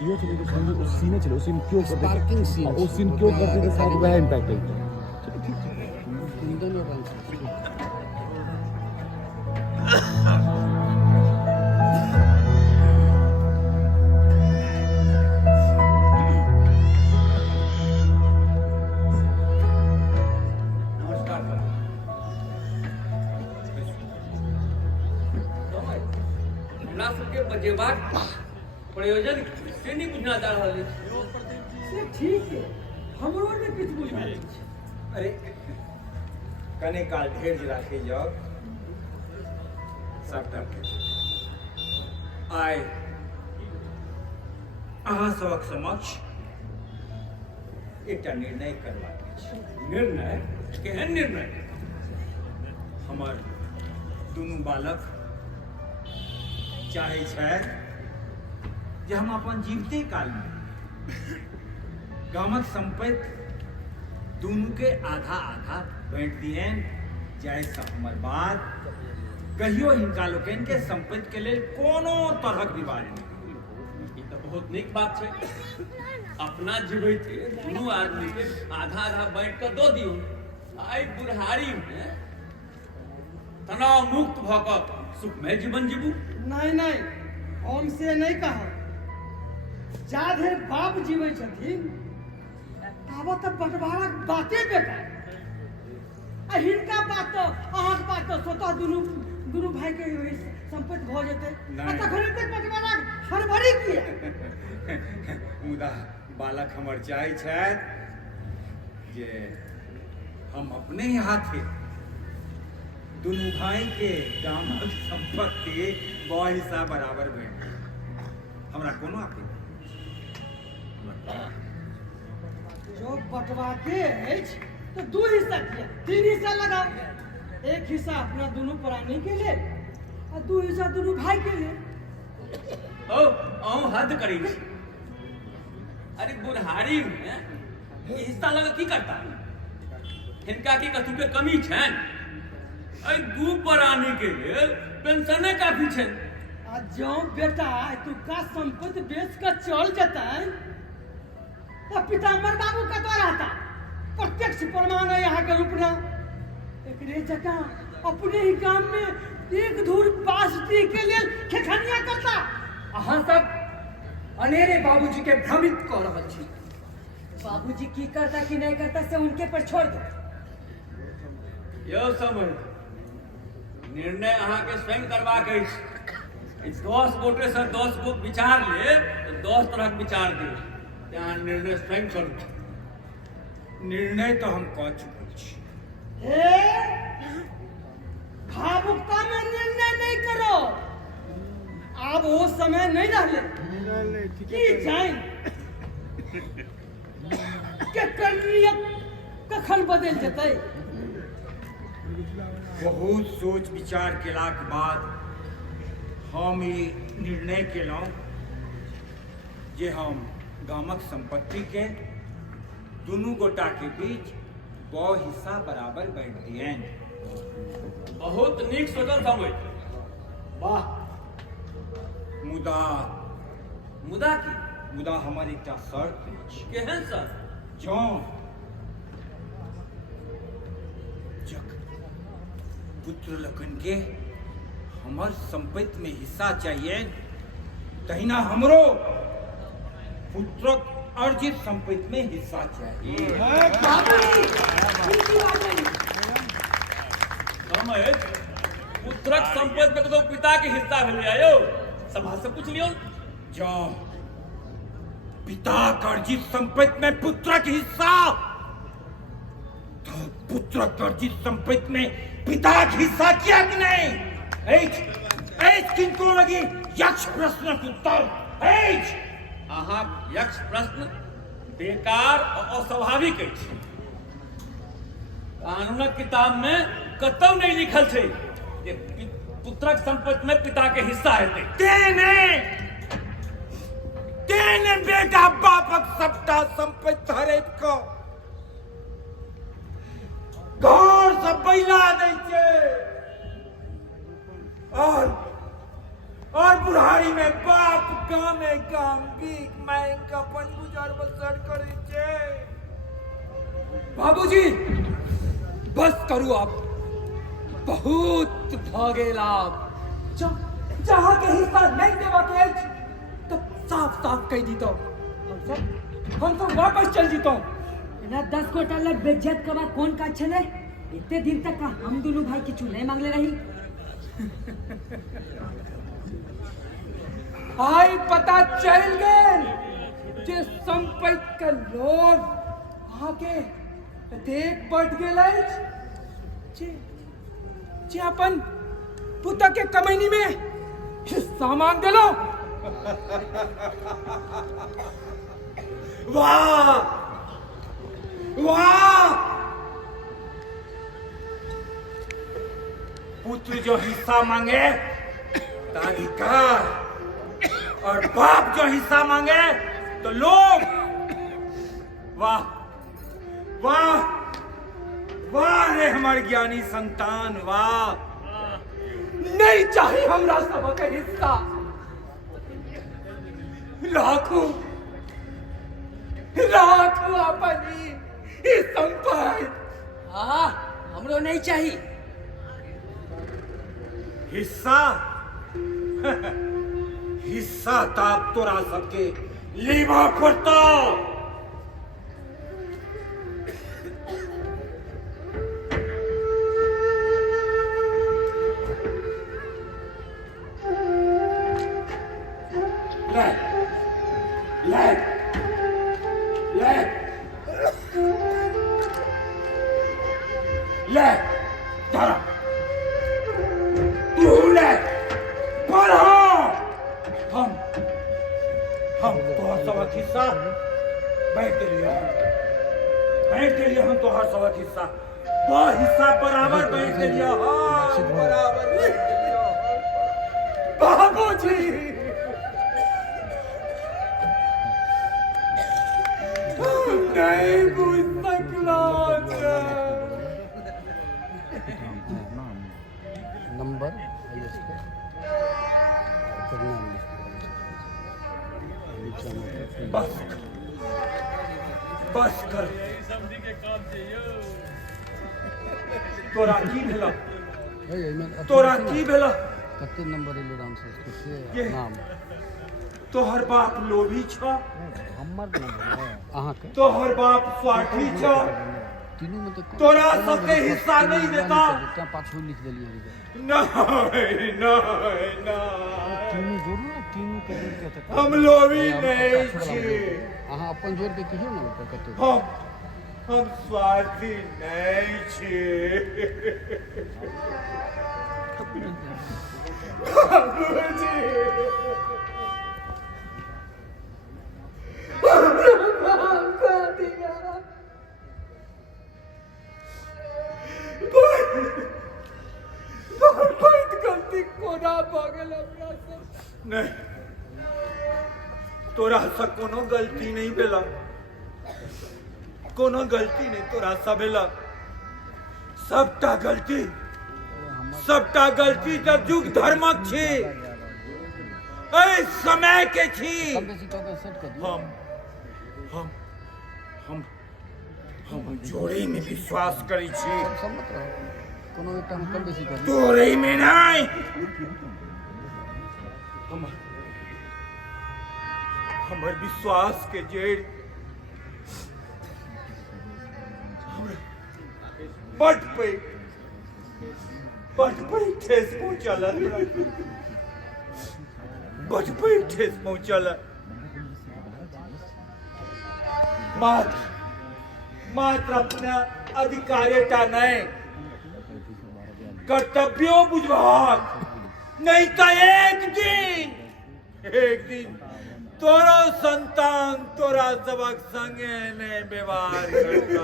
यो चले तो संग उस सीन चले उस सीन क्यों करते Sparking scene. उस सीन क्यों करते थे शायद वह इम्पैक्ट है चलो ठीक है कुंदन और रंग बजेबाक प्रयोजन से नहीं बुझना चाह रहा है से ठीक है हमरो ने कुछ बुझाई अरे कने काल ढेर राखे जाओ सबटा आय अहाँ सबक समक्ष एकटा निर्णय करबाक अछि। निर्णय केहन निर्णय हमर दुनू बालक चाहे छै जे हम अपन जीवते काल में गामक संपत्ति दुनू के आधा आधा बांटि दियन जाहिसँ हमर बात कहियो हिनका लोकनि के संपत्ति के लेल कोनो तरहक विवाद नहि। ई तो बहुत नीक बात छै अपना जीवैते दुनू आदमी के आधा आधा बांट के दो दियो आइ बुढ़ारी में तनाव मुक्त भ क सुखमय जीवन जीबू नहीं नहीं हम से नहीं कहा जाधे बाप जीवे छथिन ताबत तक बंटवारा बाते बेकार आ हिनका बात तो अहाँ के बात तो स्वतः दुनू भाई के संपत्ति भ जेतै आ तखन तक बंटवारा हड़बड़ी किया मुदा बालक हमर चाहै छथि जे हम अपने हाथे दुनू भाई के गामक संपत्ति हिस्सा बराबर भेट हमरा कोनो आपत्ति जो बंटवा के अछि तो 2 हिस्सा किया 3 हिस्सा लगाओ एक हिस्सा अपना दोनों प्राणी के लिए और 2 हिस्सा दोनों भाई के लिए ओ अहूँ हद करी छी अरे बुढ़ारी में हिस्सा लगा की करता हिनका की कथू के कमी छन अरे 2 प्राणी के लिए पेंशने काफी छन आ जो बेटा तुका संपत्ति बेच कर चल जाता है तो पिताम्बर बाबू का तो रहता प्रत्यक्ष प्रमाण है यहाँ के रूप में एक जगह अपने ही काम में एक धूर बासुरी के लिए खेखनिया करता अहाँ सब अनेरे बाबूजी के भ्रमित कर रहल छी बाबूजी की करता कि नहीं करता से उनके पर छोड़ दो यो समय निर्णय अहाँ के स्वयं करबाक अछि 10 गोटे से 10 गो विचार ले तो 10 तरह के विचार दे यहाँ निर्णय स्वयं करू निर्णय तो हम कह चुकल छी भावुकता में निर्णय नहीं करो अब वो समय नहीं रहे कि जाए के कनियत कखन बदल जतै बहुत सोच विचार केलाक बाद हम ई निर्णय केलहुँ जे हम गामक संपत्ति के दुनू गोटा के बीच हिस्सा बराबर बांटि दियन। बहुत नीक सोचल समझ वाह मुदा मुदा की मुदा हमर एकटा शर्त अछि। केहन सर जँ पुत्र लखन के हमर संपत्ति में हिस्सा चाहिए तहिना हमरो पुत्रक अर्जित संपत्ति में हिस्सा चाहिए। पुत्रक संपत्ति में तो पिता के हिस्सा भेल आयो सभा से पूछ लियो जँ पिता अर्जित संपत्ति में पुत्रक हिस्सा तो पुत्रक अर्जित संपत्ति में पिता के हिस्सा किया कि नहीं किनको लगी यक्ष प्रश्न उत्तर अहाँ यक्ष प्रश्न बेकार और अस्वाभाविक अछि कानूनक किताब में कतौ नहीं लिखल छै जे पुत्रक संपत्ति में पिता के हिस्सा हेतै तेने बेटा बापक सबटा संपत्ति हड़प कऽ घर से बैला दै छै और बुढ़ारी में बाप गामे गाम बिक मैं इनका अपन गुजार बसर करी छे। बाबूजी बस करू आप, बहुत भागेला आप। जहाँ के हिस्सा नहीं देवा के अछि, तब साफ साफ कह दी तो हम सब वापस चल जीतो। ना 10 गोटा लग बेज्जत के बाद कौन का छले? इतने दिन तक का हम दोनों भाई के चूल्हे मांगले रही। आई पता चल गए जे संपत्ति का लोग आगे देख बढ़ गए जे अपन पुता के कमैनी में हिस्सा मांग दिलो। वाह वाह, पुत्र जो हिस्सा मांगे तो अधिकार, और बाप जो हिस्सा मांगे तो लोग। वाह वाह वाह रे हमारे ज्ञानी संतान, वाह। नहीं चाहिए हमरा सबका हिस्सा। राखू राखू अपनी इस संपत्ति। हाँ हमरो नहीं चाहिए। हिस्सा हिस्सा ताप तोरा सबके लीवा पड़ता। ले ले ले ले तारा तू ले पढ़ो। हम तो हर सबक हिस्सा बैठ के लिए हम तो हर सबक हिस्सा वो हिस्सा बराबर बैठ के लिए। हाँ बराबर बैठ के लिए। बाबूजी नहीं बुझ सकला। नंबर बस बस कर। तोरा की भेला? तोरा की भेला? कते नंबर एलो राम से ये नाम तोहर बाप लोभी छ, हमर नंबर अहाँ के तोहर बाप स्वार्थी छ, तीनों में तो तोरा सबके हिस्सा नहीं देता। क्या पाछू लिख देलिए रे नहीं नहीं तीनों जोड़ ना, तीनों के जोड़ के तक हम लोभी नहीं छी। अहाँ अपन जोड़ के कहियो ना ऊपर कते हम स्वार्थी नहीं छी। बाबूजी गलती कोना पागल हमरा से नहीं, तोरा से कोनो गलती नहीं भेला, कोनो गलती नहीं तोरा सा भेला। सबटा गलती जब युग धर्मक छी, ए समय के छी। कम बेसी तो के सेट कर दियो। हम जोड़ी में विश्वास करी छी, सम्मत रहो कोनो एकटा हम कम बेसी कर दियो। तोरे में नहीं। हमर विश्वास के जेड़ बट पे ठेस पहुंचल, बट पे ठेस पहुंचल। मात्र अपना अधिकारिता नहीं, कर्तव्यों बुझबाक नहीं तो एक दिन तोरो संतान तोरा सबक संगे ने व्यवहार करता।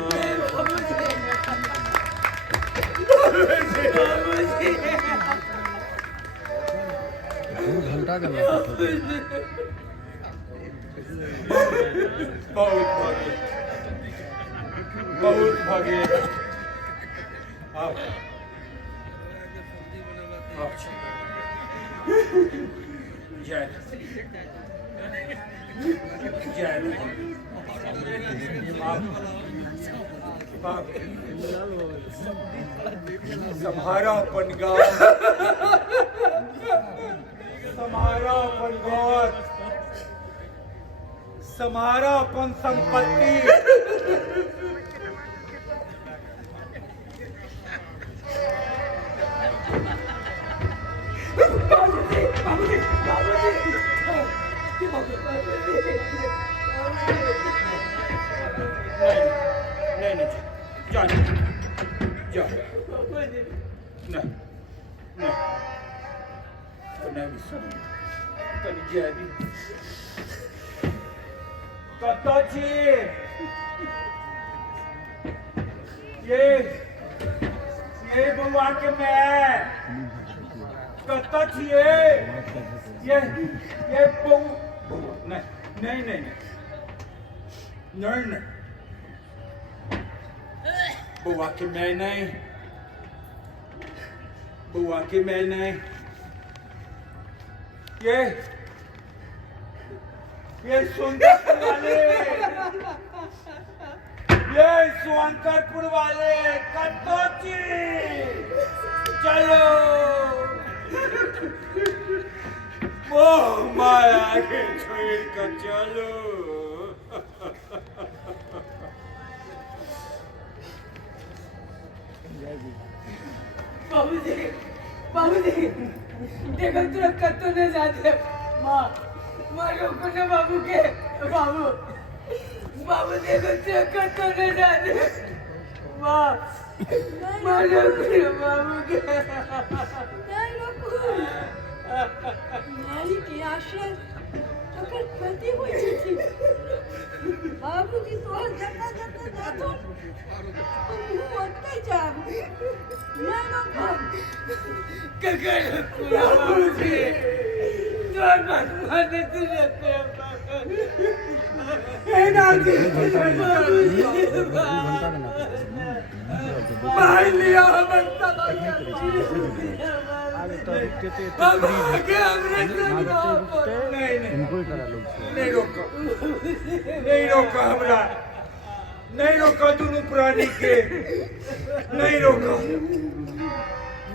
2 घंटा का बहुत भागे जय जय बाप सम्हारा अपन गाँव, सम्हारा अपन घर, सम्हारा अपन संपत्ति। नहीं, जा नहीं, ये बउआ के मैं कत्ता छिए ये बउ नहीं बउआ के मैं नहीं, बउआ के मैं नहीं, ये सुंदरपुर वाले, ये सुअंतरपुर वाले कत्तोची चलो मोह माया के छोड़ कर चलो। बाबूजी देखो तुरंत कत्तो न जाते माँ रोको ना बाबू के बाबू देखो तुरंत कत्तो न जाते माँ रोको ना बाबू के नहीं रोको नारी की आश्रय अगर पति हुई थी बाबू की तो जगह जातो होते जा नहीं रोको बाबूजी नहीं रोका दोनों प्राणी के, नहीं रोका।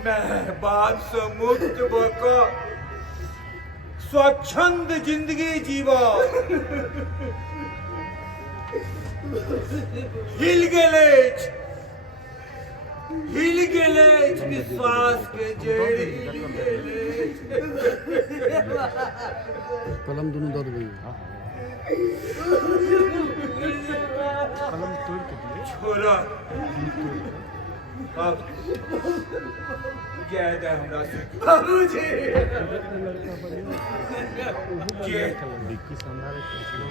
मैं बात से मुक्त बका स्वच्छंद जिंदगी जीवा हिल गेले विश्वास के जेड़ हिल गेले। कलम दोनों दर्द हुई कलम तोड़ के दिए छोरा अब जय दे हमरा से बाबूजी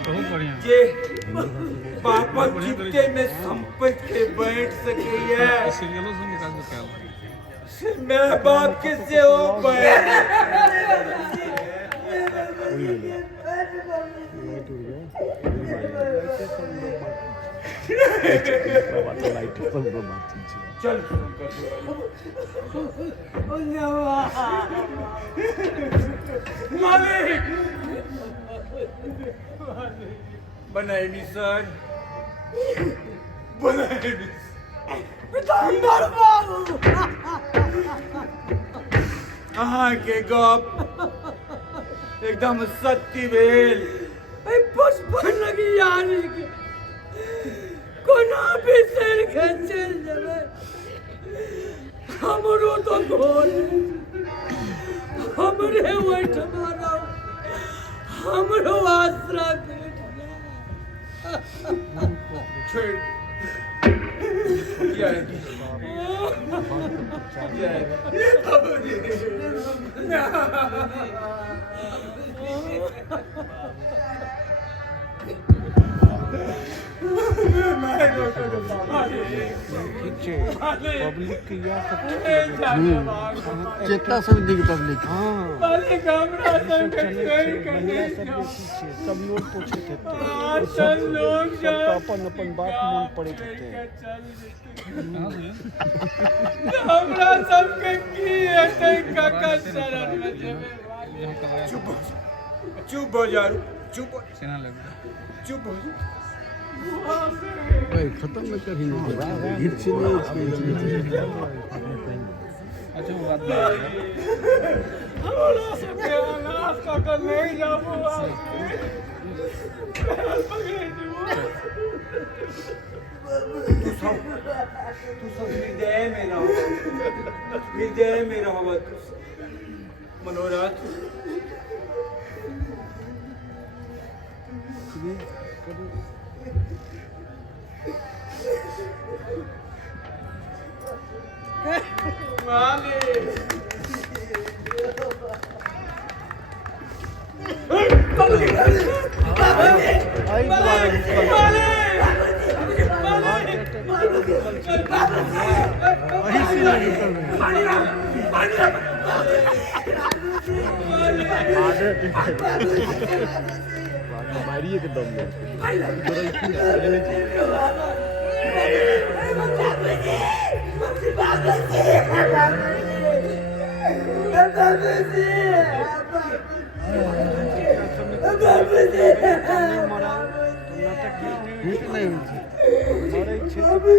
बहुत बढ़िया जे पापा चित्ते में संपत के बैठ सके है सीरियलों से निकाल दो क्या मैं बाप के से हो बैठ चल मालिक बनाए निशान अहाँ के गप एकदम सत्य भेल। पुष्पन लगी यानी के कोना भी सिर खचल जावे हमरो तो घोल हमरे वैठ मारा हमरो आसरा छोड़ पब्लिक की या चेता सब दिख पब्लिक हाँ सब लोग पूछे थे सब लोग अपन अपन बात मन पड़े थे हमरा सबके की हेतै काका शरण में जेबे चुप हो जा चुप हो चुप हो भाई खत्म में कर ही नहीं हिट से नहीं अच्छा वो बात हमारा सब अनाथ का कर नहीं जाबो तू सब हृदय में रहो हृदय में रहो मनोरथ आई मारिए के दम में हिट नहीं हमारे क्षेत्र